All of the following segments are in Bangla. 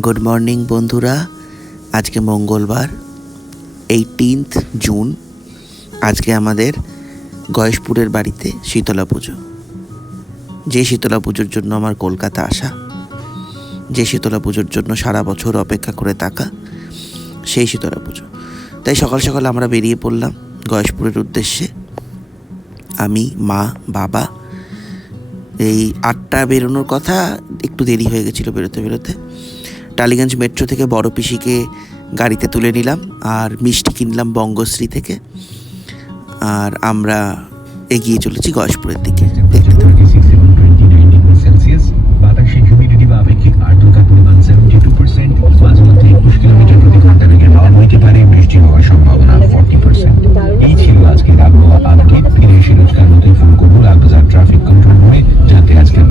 গুড মর্নিং বন্ধুরা। আজকে মঙ্গলবার 18 জুন। আজকে আমাদের গয়েশপুরের বাড়িতে শীতলা পুজো। যে শীতলা পুজোর জন্য আমার কলকাতা আসা, যে শীতলা পুজোর জন্য সারা বছর অপেক্ষা করে থাকা, সেই শীতলা পুজো। তাই সকাল সকাল আমরা বেরিয়ে পড়লাম গয়েশপুরের উদ্দেশ্যে। আমি, মা, বাবা। এই 8টা বেরোনোর কথা, একটু দেরি হয়ে গেছিলো বেরোতে। টালিগঞ্জ মেট্রো থেকে বড় পিসিকে গাড়িতে তুলে নিলাম, আর মিষ্টি কিনলাম বঙ্গশ্রী থেকে। আর আমরা এগিয়ে চলেছি গয়েশপুরের দিকে। বৃষ্টি হওয়ার সম্ভাবনা 40%। এই ছিল আজকের আবহাওয়া আপডেট। ফিরে এসে রোজকার মতোই ফোন করবো লালবাজার ট্রাফিক কন্ট্রোল রুমে জানতে আজকের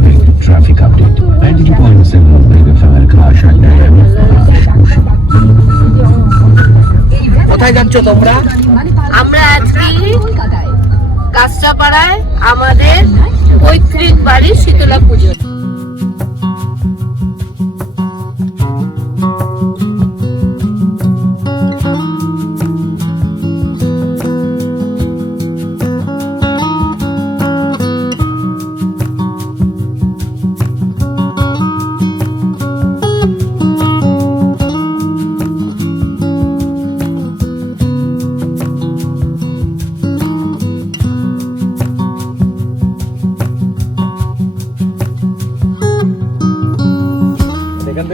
ট্রাফিক আপডেট। 92.7 মেগ এফএম খাস আড্ডায় আমি কোথায় যাচ্ছ তোমরা? আমরা আজকে কাঁচরাপাড়ায় আমাদের পৈতৃক বাড়ির শীতলা পুজো।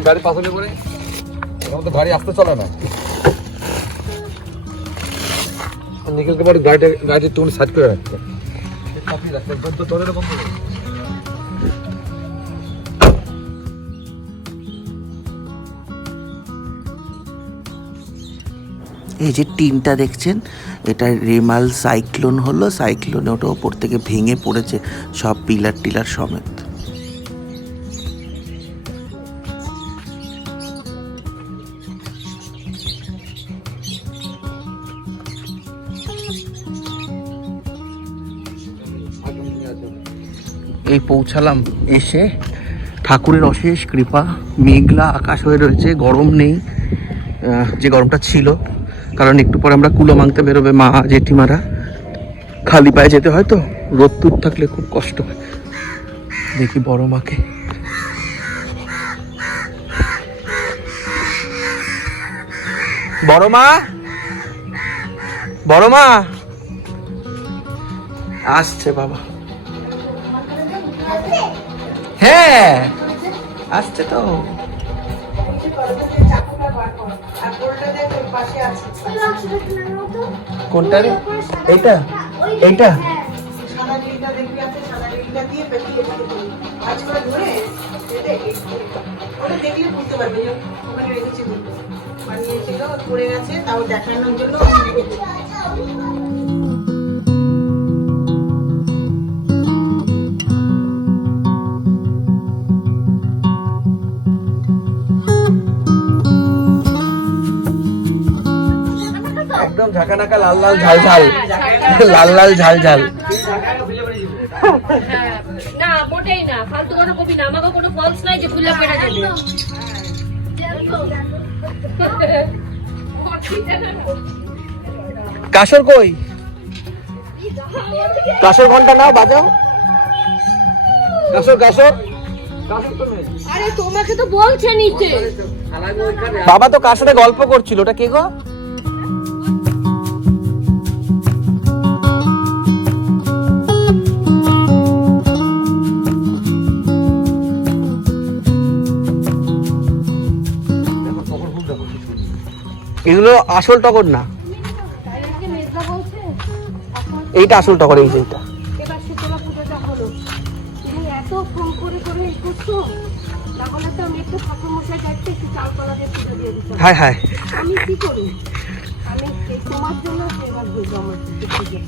গাড়ি পাশে করে এখন তো গাড়ি আসতে চলে না। নিখিলকে বাড়ি গাড়িটা তুমি সাইড করে রাখতে এই যে টিনটা দেখছেন, এটা রেমাল সাইক্লোন হলো। সাইক্লোনে ওটা ওপর থেকে ভেঙে পড়েছে সব পিলার টিলার সমেত। এই পৌঁছালাম, এসে ঠাকুরের অশেষ কৃপা, মেঘলা আকাশ হয়ে রয়েছে, গরম নেই যে গরমটা ছিল। কারণ একটু পরে আমরা কুলো মাংতে বেরোবে মা জেঠিমারা, খালি পায়ে যেতে হয় তো, রোদ্দুর থাকলে খুব কষ্ট হয়। দেখি বড় মাকে। বড় মা আসছে বাবা। হ্যাঁ আসছে তো। কোনটা রে? এইটা এইটা দেখানোর জন্য একদম ঝাঁকানাকা, লাল লাল ঝাল ঝাল, লাল লাল ঝাল ঝাল। না মোটেই না, ফালতু কথা কবি না। আমাকে কোনো ফলস নাই যে ফুললা পেটা যাবে। কাসর কই? কাসর ঘন্টা নাও, বাজাও। কাসর কাসর। আরে তোমাকে তো বলছে নিতে। বাবা তো কার সাথে গল্প করছিল, ওটা কে গো? এগুলো আসল টগর না, এইটা আসল টগর। এই যে এইটা এবার শীতলা পুজোটা হলো, তুমি এত ফোন করে করে এই করছো, তাহলে তো আমি একটু ঠাকুর মশাই যাচ্ছে একটু চাল কলা দিয়ে পুজো দিয়ে দিতাম। হায় হায়, আমি কি করি? আমি তোমার জন্য এবার দেবো আমার পুজো।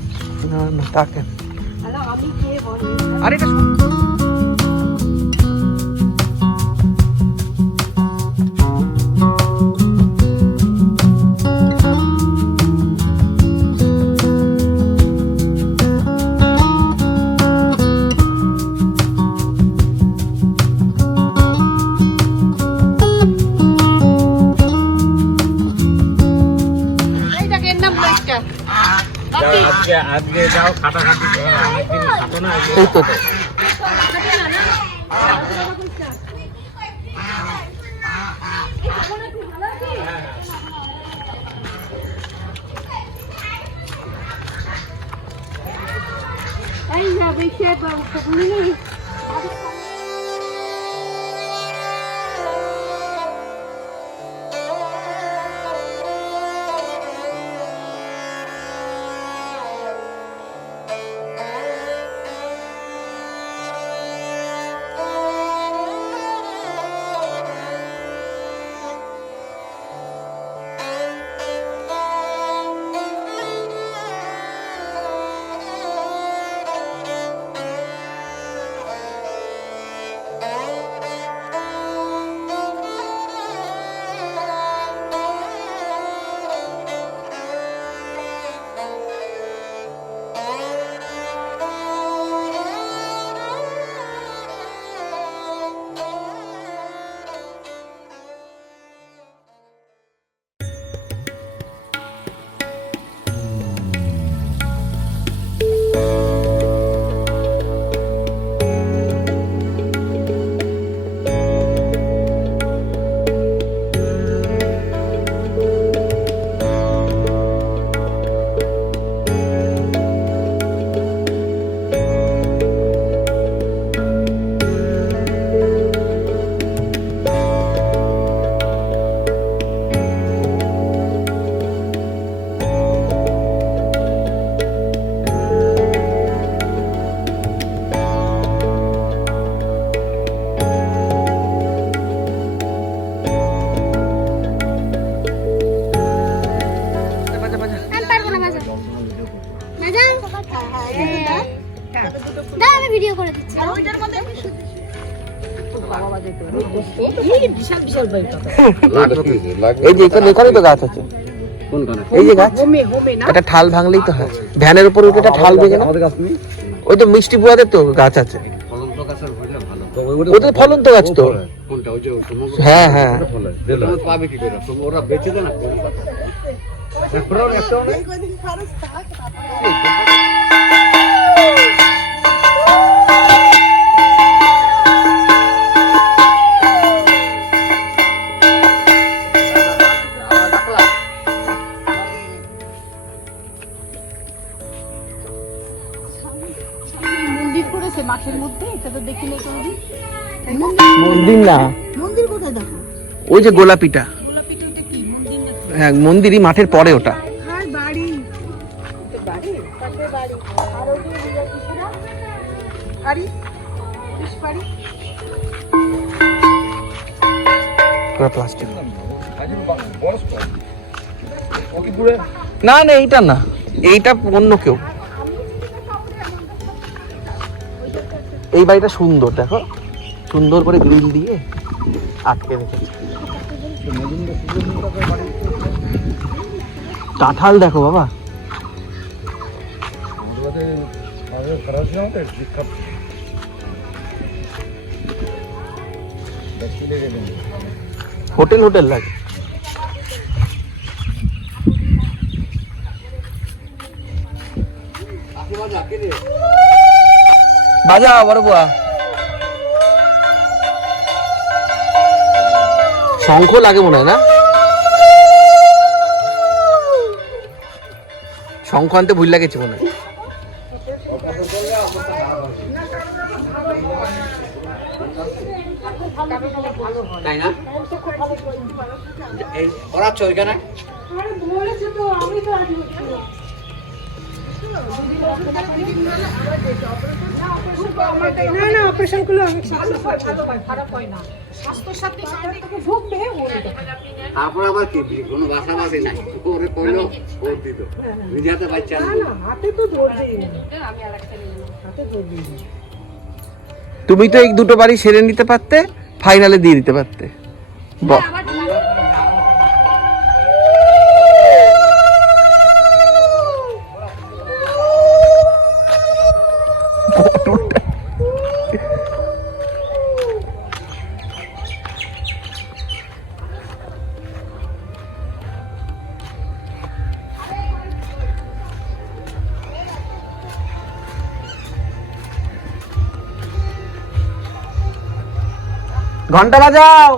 না না তাকে আমি খেয়ে বলি। আরে এটা আজকে যাও খাটাখাটি অনেকদিন খাটো না এই তো এই না বেশি মিনি আমি ভিডিও করে দিচ্ছি। বিশাল বিশাল বাইক এই যে এখানেই তো গাছ আছে। এই যে গাছ এটা ঠাল ভাঙলেই তো হয়। ভ্যানের উপর উঠে এটা ঠাল ভেঙে না ওই তো মিষ্টি বুয়াদের তো গাছ আছে। ওটা ফলন্ত গাছ তো। হ্যাঁ হ্যাঁ পাবে কি করে ওরা বেঁচে দেয় না মন্দির করেছে মাঠের মধ্যে, এটা তো দেখিনি কোনোদিন। মন্দির না, মন্দির কোথায় দেখো? ওই যে গোলাপিটা। হ্যাঁ মন্দিরই মাঠের পরে ওটা। আর বাড়ি বাড়ি আর ওই বাড়ি বাড়ি প্লাস্টিক না না এইটা না, এইটা অন্য কেউ। এই বাড়িটা সুন্দর, দেখো সুন্দর করে গ্রিল দিয়ে আটকে রেখেছে। কাঁঠাল দেখো বাবা, হোটেল হোটেল লাগে। বাজা বড় বুয়া, শঙ্খ লাগে মনে হয় না? শঙ্খ আনতে ভুল লাগেছে মনে হয়। তাই না করাচ্ছ ওইখানে? না না অপারেশন করলে অনেক খারাপ হয় না, স্বাস্থ্য সাথী থেকে ঢুকবে তারপর আবার কি কোনো বাসা বাসি নাই, ওরে কইলো ওর দিত নিজেতে বাচ্চা না না হাতে তো ধরবেই না, আমি আরেকটা নিলাম হাতে ধরবেই না। তুমি তো এই দুটো বাড়ি সেরে নিতে পারতে, ফাইনালে দিয়ে দিতে পারতে। ঘন্টা বাজাও।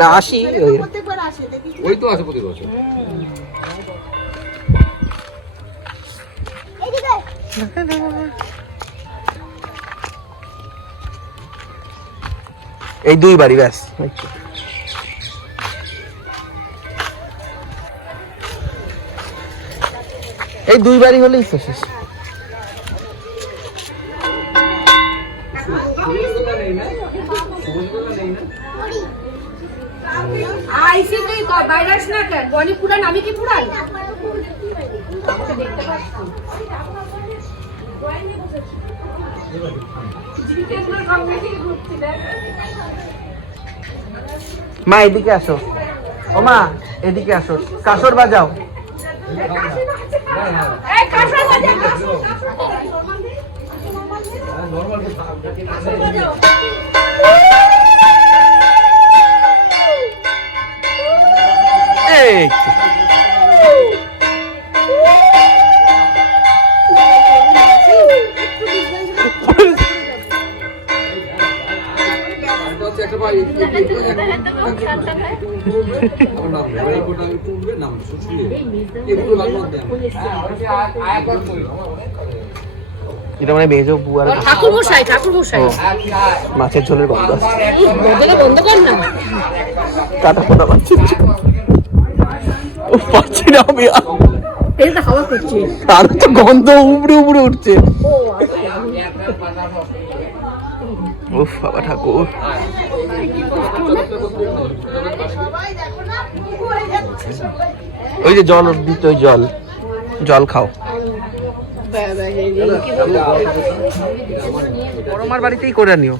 না আসি ওই তো আছে প্রতি বছর। এই দুই বাড়ি ব্যাস। এই দুই বাড়ি হলেই তো শেষ। আইসি তুই বাইরে আস না কেন? বনি পুরান, আমি কি পুরান? দেখতে পাচ্ছি মা এদিকে আসো, ও মা এদিকে আসো, কাসর বাজাও। এই একটা ভাই আমার নাম এবার এই কোটা একটু উঠবে নাম শুনিয়ে এগুলো লাগবে দেন। এটা মানে বেজো বুয়ার ঠাকুর মশাই, ঠাকুর মশাই মাছের ঝোলের গন্ধ আসছে। বন্ধটা বন্ধ কর না। কাটা পোড়া মাছ পাচ্ছি না আমি, এটা হাওয়া করছে। আর তো গন্ধ উপরে উপরে উঠছে। উফ বাবা ঠাকুর, ওই যে জল দিত, ওই জল জল খাও। বড়মার বাড়িতেই করে নিও,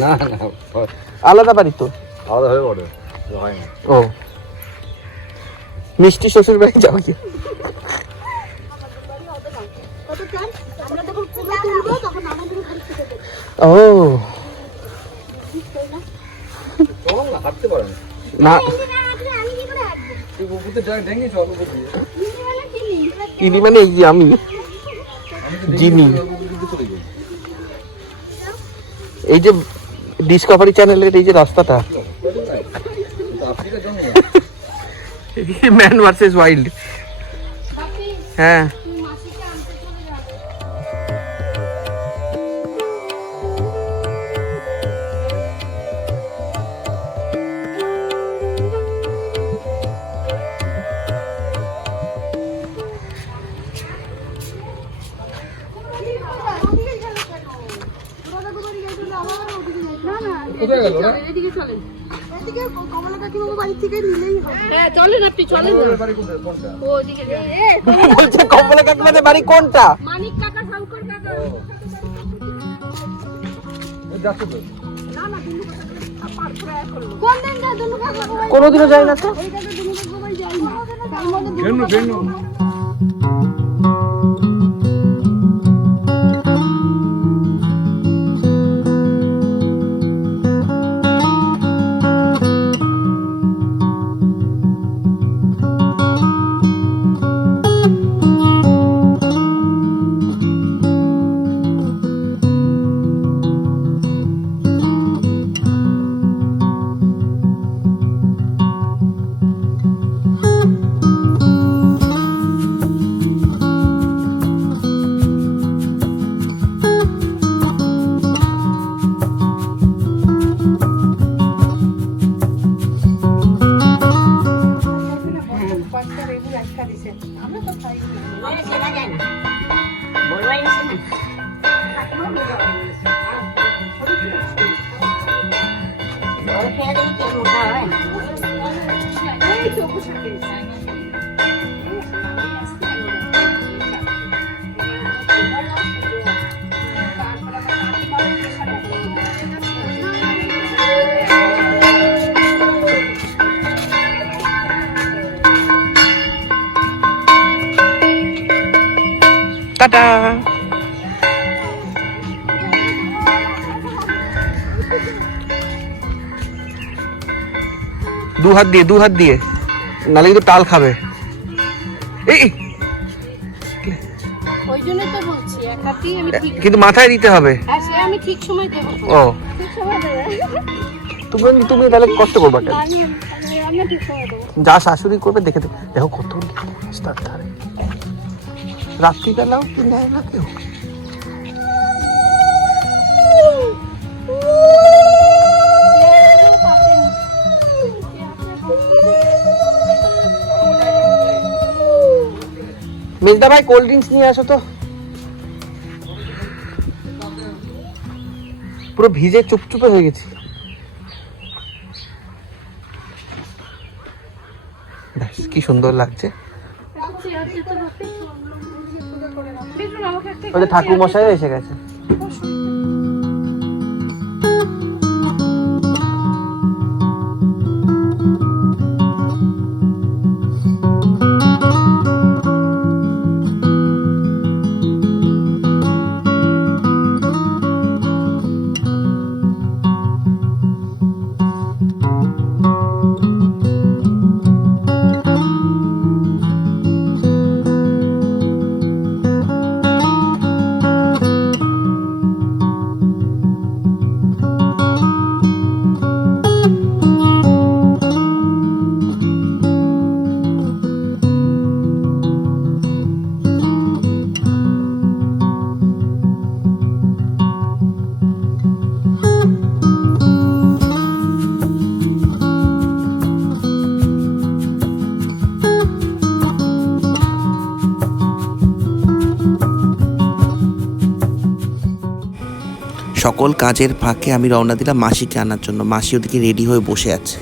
না না আলাদা বাড়ি তো। আলাদা হয়ে পড়ে হয় না। ও মিষ্টি শ্বশুর বাড়ি যাও কি? ও হাঁটতে পারেন না, ইনি মানে এই যে আমি জিনি, এই যে ডিসকভারি চ্যানেলের এই যে রাস্তাটা, ম্যান ভার্সেস ওয়াইল্ড। হ্যাঁ কোথায় গেল না? এদিকে চলেন, হ্যাঁ চলেন, আপনি চলেন না। ওদিকে বলছে কমলা কাকিমাদের বাড়ি কোনটা? মানিক কাকা, শঙ্কর কাকা। যাচ্ছে তো কোন দিন যা দুনু কাকা কোনোদিনও যায় না তো। এইটাতে দুনু কাকা যাই না, তার মধ্যে বেনু বেনু টাটা। দু হাত দিয়ে নালে কিন্তু টাল খাবে। এই ওই জন্যই তো বলছি এক হাতেই আমি ঠিক। কিন্তু মাথায় দিতে হবে। হ্যাঁ সে আমি ঠিক সময় দেবো। ও ঠিক সময় দেবো। তুমি তাহলে কষ্ট করবা কেন? আমি ঠিক সময় দেবো। যা শাশুড়ি করবে দেখে দেখো কত রাস্তার ধারে, রাত্রিবেলাও কি নেয় না কেউ। মিলতা ভাই কোল্ড ড্রিঙ্কস নিয়ে আসো তো। পুরো ভিজে চুপচুপে হয়ে গেছি। ব্যাস, কি সুন্দর লাগছে। ওদের ঠাকুর মশাই এসে গেছে। সকল কাজের ফাঁকে আমি রওনা দিলাম মাসিকে আনার জন্য। মাসি ওদিকে রেডি হয়ে বসে আছে।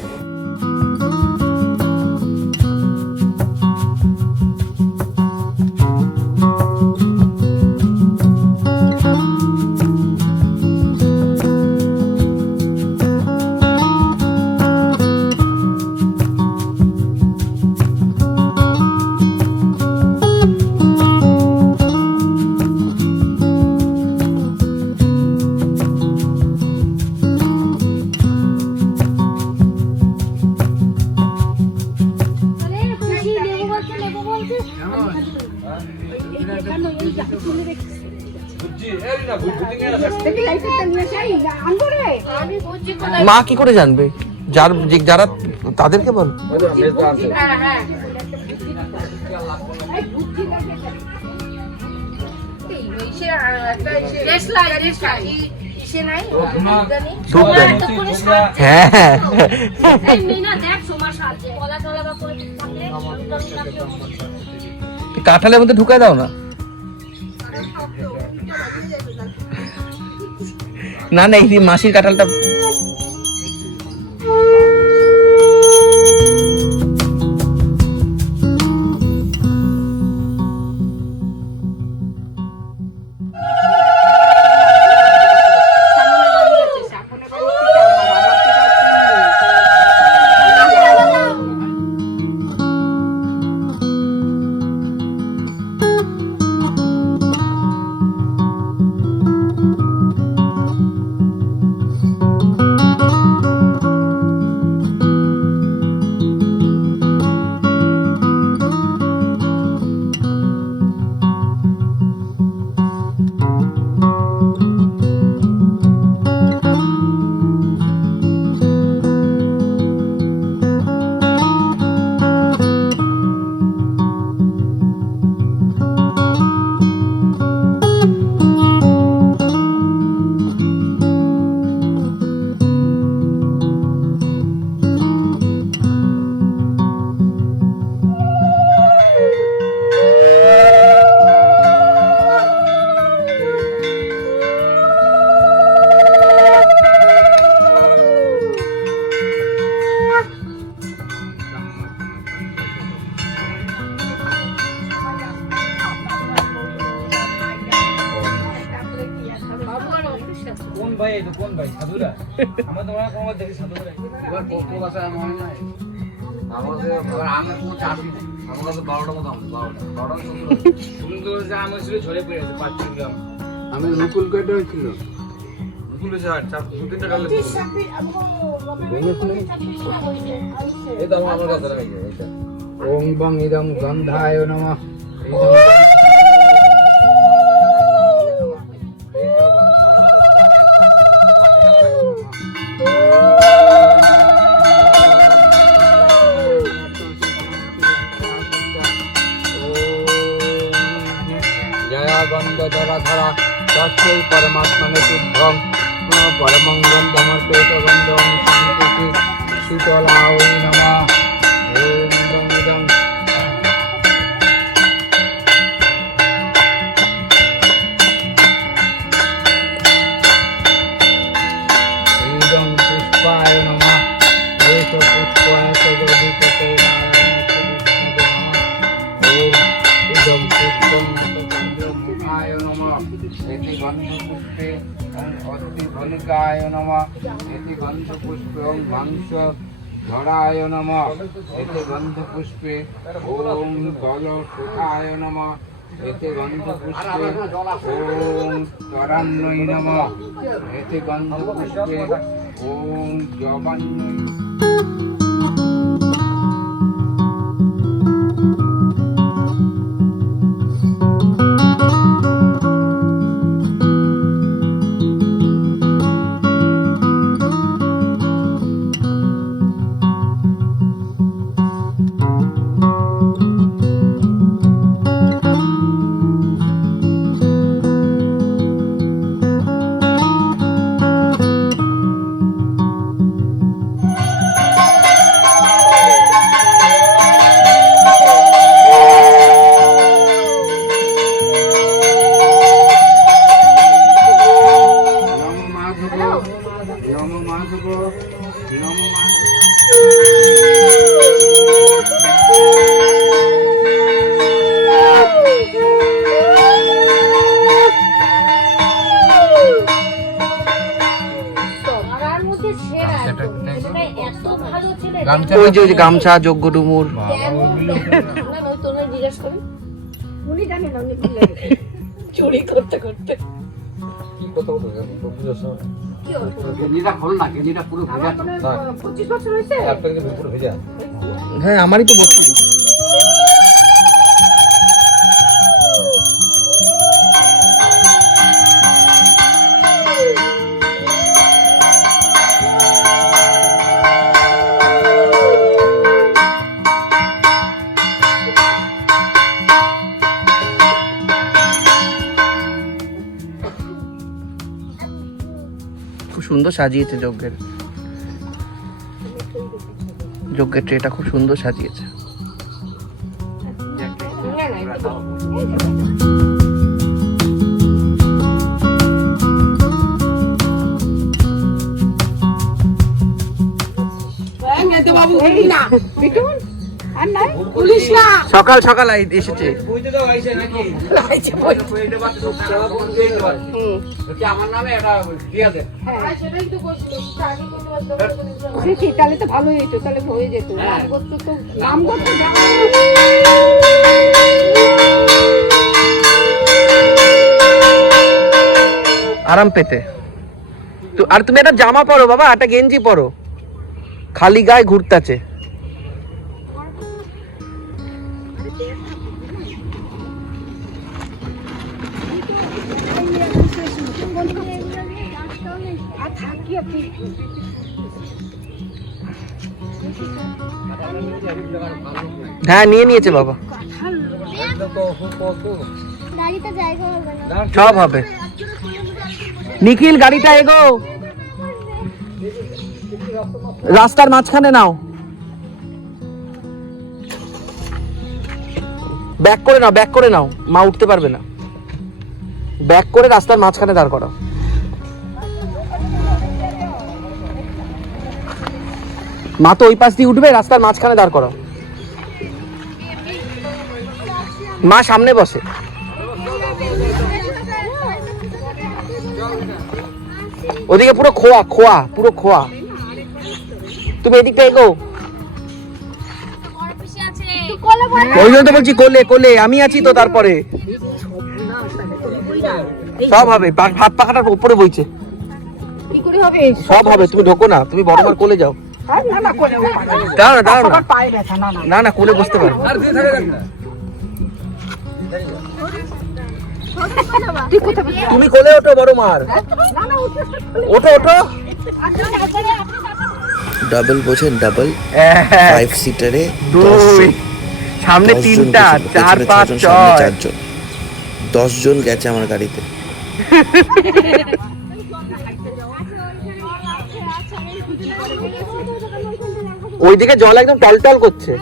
মা কি করে জানবে? যারা তাদেরকে বল। কাঁঠালের মধ্যে ঢুকায় দাও না। না না, এই মাসির কাঁঠালটা আমাদের এবার আমি কোনো চাকরি নেই আমার কাছে 12টার মতো আমি 12টা সুন্দর যে আম হয়েছিল ঝরে পড়ে গেছে 5 কিলো আমি মুকুল কেটে হয়েছিল মুকুল স্যার 2-3টা ডালে এই তো আমার কাছে লাগাই এটা ওম বং ইদং গন্ধায় নমঃ গন্ধধরা তস্যৈ পরমাত্মনে শুদ্ধং পরমং গন্ধমর্পেত গন্ধং শান্তি শীতলায় নমঃ ওম বং ইদং ইদং পুষ্পায় নমঃ এষ পুষ্পায় তদধিপতে ইদং পুষ্পং আয় নমঃ এতি গন্ধপুষ্পে অতি ধলিকায় নমঃ এতি গন্ধপুষ্পে মাংস ধরায় নমঃ এতি গন্ধপুষ্পে ওম দল সুখায় নমঃ এতি গন্ধপুষ্পে ওম তরান্নৈ নমঃ এতি গন্ধপুষ্পে ওম জবান্নৈ ওই যে গামছা যোগ্য ডুমুর উনি জানেন না, উনি ভুলে গেছেন। চুরি করতে করতে কেজিটা খোল না কেজিটা পুরো ভেজা আমার মনে হয় 25 বছর হয়েছে। পুরো ভেজা হ্যাঁ আমারই তো বসছি খুব সুন্দর সাজিয়েছে যজ্ঞের ট্রেটা খুব সুন্দর সাজিয়েছে। না, না, একটু দাও। এই না, বিটুল, আর নাই? পুলিশ না। সকাল সকাল এসেছে। বুঝতে তো হইছে নাকি আইছে, বইতে। এটা বাদ তো সারা ফোন দিয়ে দিবার কি আমার নামে এটা দিয়া দে হ্যাঁ, সেটাই তো বলছিল। সে তাহলে তো ভালোই হইতো, তাহলে হয়ে যেত। নামগোত্র জানা। আরাম পেতে তো। আর তুমি একটা জামা পরো বাবা, একটা গেঞ্জি পরো, খালি গায়ে ঘুরতেছে। হ্যাঁ নিয়ে নিয়েছে বাবা, গাড়িতে জায়গা হবে না। সব হবে। নিখিল গাড়িটা এগো, রাস্তার মাঝখানে নাও, ব্যাক করে নাও, ব্যাক করে নাও, মা উঠতে পারবে না। ব্যাক করে রাস্তার মাঝখানে দাঁড় করো। মা তো ওই পাশ দিয়ে উঠবে, রাস্তার মাঝখানে দাঁড় করো। মা সামনে বসে। ওদিকে পুরো খোয়া খোয়া, পুরো খোয়া। তুমি এদিকটা এগো। ওই জন্য তো বলছি কোলে কোলে আমি আছি তো। তারপরে সব হবে, হাত পাখাটার উপরে বইছে, কি করে হবে? সব হবে। তুমি ঢোকো না, তুমি বড় মার কোলে যাও। না না করে দাঁড়াও না, দাঁড়াও না, আমার পায়ে ব্যথা, না না না না কোলে বসতে পারো। আর দিয়ে থাকে দেখ না তুই কোথায় বসে? তুমি কোলে ওঠো বড় মার, না না উঠে ওঠো ওঠো। ডাবল বোঝেন, ডাবল 5 সিটারে 2 সামনে 3টা 4 5 6 4জন, 10 জন গেছে আমার গাড়িতে। ওইদিকে জল একদম টলটল করছে।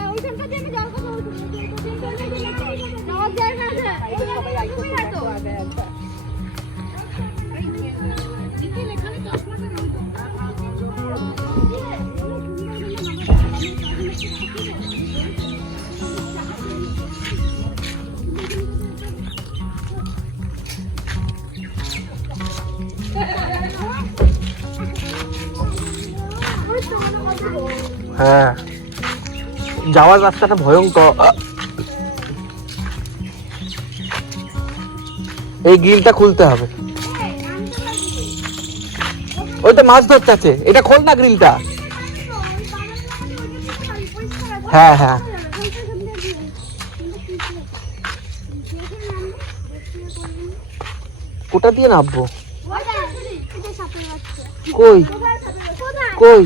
হ্যাঁ, যাওয়ার রাস্তাটা ভয়ঙ্কর। এই গ্রিলটা খুলতে হবে। ওই তো মাছ ধরতে আছে, এটা খোল না গ্রিলটা। হ্যাঁ হ্যাঁ, ওটা দিয়ে নামবো। কই কই?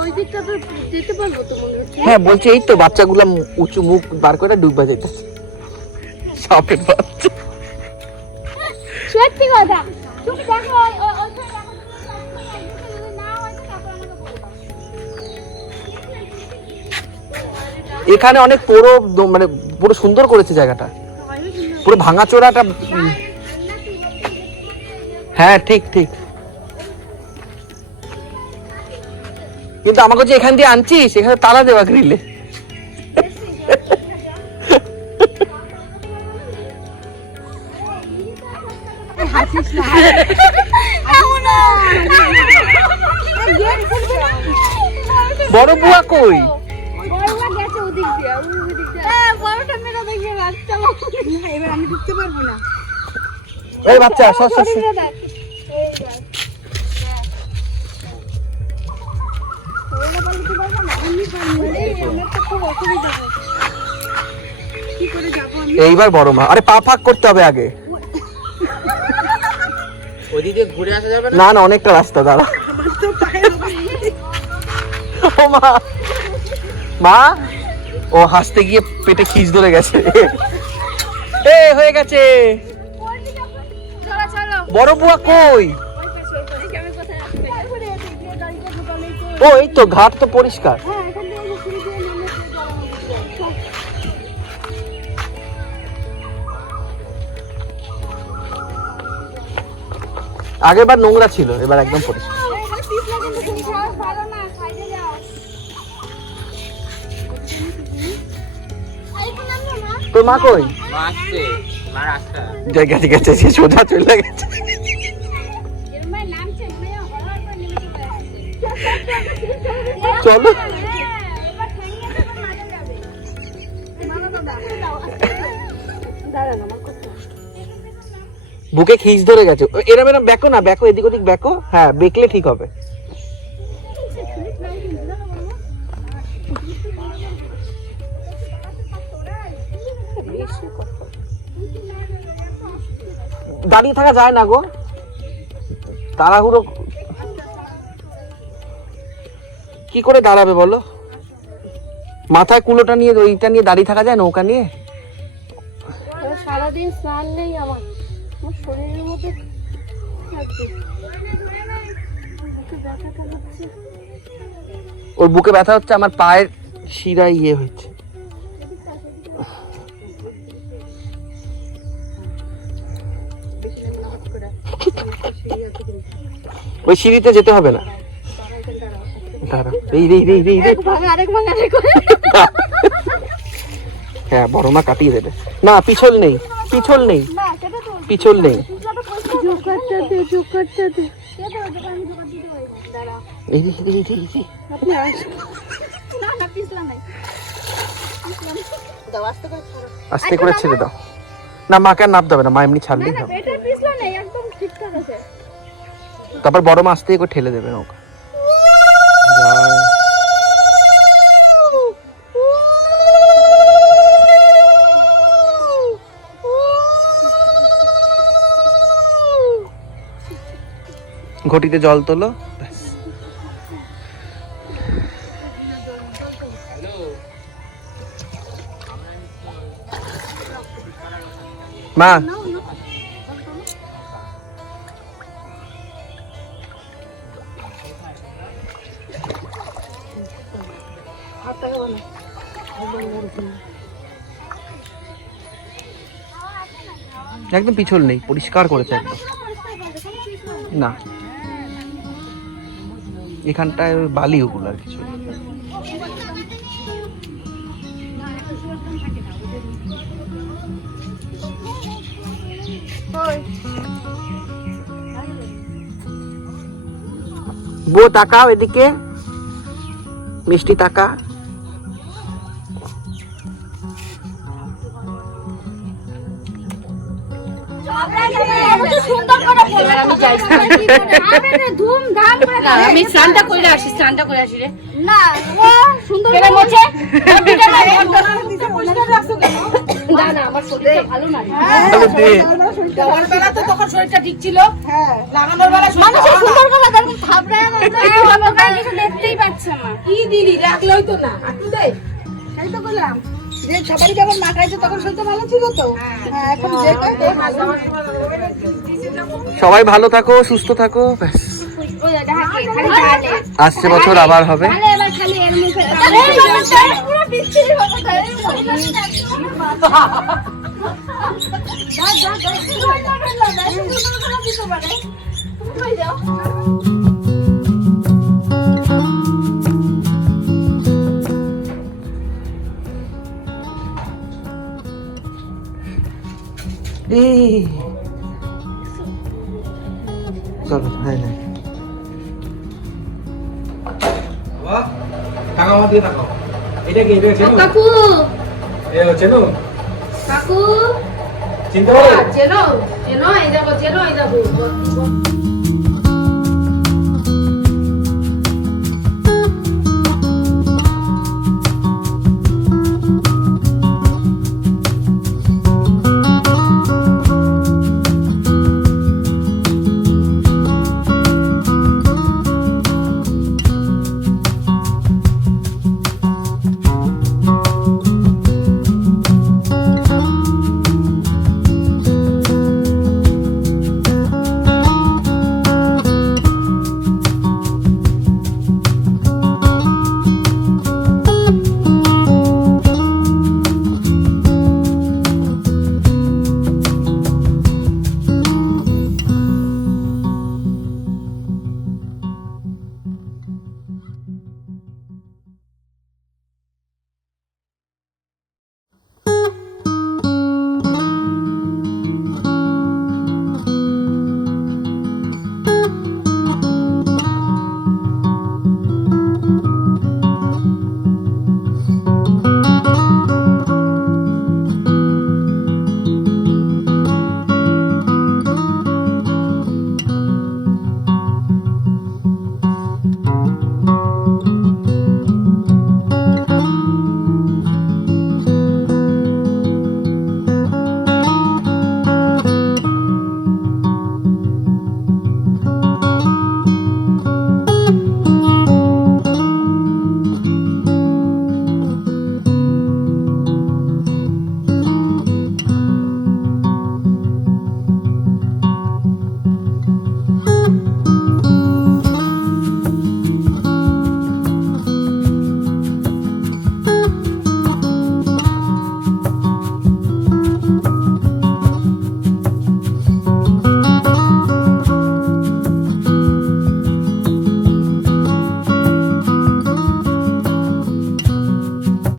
ওই দিকটা তো যেতে পারবো তো মনে হচ্ছে। হ্যাঁ বলছি, এই তো বাচ্চাগুলা উঁচু মুখ বার করে ডুববা যেতেছে। সাপের বাচ্চা। সত্যি কথা, তুমি দেখো ওইখানে দেখো, যদি না হয় তো তারপর আমাকে বলবা। এখানে অনেক পুরো মানে পুরো সুন্দর করেছে জায়গাটা, পুরো ভাঙাচোরাটা। হ্যাঁ ঠিক ঠিক, কিন্তু আমাকে যে এখান দিয়ে আনছিস, এখানে তালা দেওয়া গ্রিলে। বড় বুয়া কই? বড়রা গেছে ওদিক দিয়ে, ওদিক দিয়ে। বড়টা মেরে দেখবে বাচ্চা। এবার আমি ঢুকতে পারবো না। এই বাচ্চা সর সর সর। এইবার বড় মা, আরে পা ফাঁক করতে হবে আগে। ওদিকে ঘুরে আসা যাবে না না, অনেকটা রাস্তা, দাঁড়া। ও মা, মা ও হাসতে গিয়ে পেটে খিচ ধরে গেছে। এ হয়ে গেছে। বড় বুয়া কই? ও এই তো ঘাট তো পরিষ্কার। আগের বার নোংরা ছিল, এবার একদম পরিষ্কার। তোর মা কই? আসছে মা রাস্তা। গেছে গেছে, সে সোজা চলে গেছে। চলো বুকে খিচ ধরে গেছে। এরম এরম বেঁকো না, বেঁকো এদিক ওদিক বেঁকো। হ্যাঁ বেঁকলে ঠিক হবে। দাঁড়িয়ে থাকা যায় না গো, তাড়াহুড়ো কি করে দাঁড়াবে বলো? মাথায় কুলোটা নিয়ে ওইটা নিয়ে দাঁড়িয়ে থাকা যায়, নৌকা নিয়ে। সারাদিন স্নান নেই আমার শরীরের মধ্যে ব্যথাটা হচ্ছে। ওর বুকে ব্যথা হচ্ছে, আমার পায়ের শিরা ইয়ে হচ্ছে। ওই সিঁড়িতে যেতে হবে না, দাঁড়া। এই রে রে রে রে। আরেক ভাঙা হ্যাঁ বড় মা কাটিয়ে দেবে। না পিছল নেই, পিছল নেই, না কেটে তো পিছল নেই। জোকারটা দে জোকারটা দে কেটে ওটা আমি জোকার দিতে পারি দাঁড়া এই যে, এই যে, এই যে। আপনি আসুন না না পিছলা নাই দাও আস্তে করে ছাড়ো আস্তে করে ছেড়ে দাও। না মাকে আর নাপ দেবে না, মা এমনি না ছাড়লেই না হবে। এটা পিছলা নেই একদম ঠিকঠাক আছে তারপর বড় মা আস্তে করে ঠেলে দেবে নৌকা। ঘটিতে জল তোলো, ব্যাস। মা একদম পিছল নেই, পরিষ্কার করেছে একদম। না এখানটায় ওই বালি ওগুলো আর কিছু। বউ তাকাও এদিকে, মিষ্টি তাকা। সুন্দর করে বলে আমি যাই ধুমধাম করে আমি স্নানটা করে আসি, স্নানটা করে আসি রে। না ও সুন্দর কেটে করে মোছে। পরিষ্কার রাখছো কেন? না না আমার শরীরটা ভালো না রে। দেওয়ার বেলা তো তখন শরীরটা ঠিক ছিল। হ্যাঁ, লাগানোর বেলা মানুষের সুন্দর করে দেখুন থাবড়ায় কিছু দেখতেই পাচ্ছে না। কি দিলি রাখলেই তো না। একটু দে। তাই তো বললাম। যে সবাই যখন মাখাইছে তখন শরীরটা ভালো ছিল তো। হ্যাঁ, এখন যে কয় তো ভালো। সবাই ভালো থাকো, সুস্থ থাকো, ব্যাস। ওই দেখা খালি গালে আসছে বছর আবার হবে। তাহলে এবার খালি এর মুখে পুরো বিচ্ছিরি হবে তাই এই চলো, হ্যাঁ হ্যাঁ বাবা টাকা আমার দিয়ে টাকা এটা কি এটা চেনো কাকু, এ চেনো কাকু, চিনতে পারো চেনো, চেনো, এই যাবো, চেনো, এই যাবো।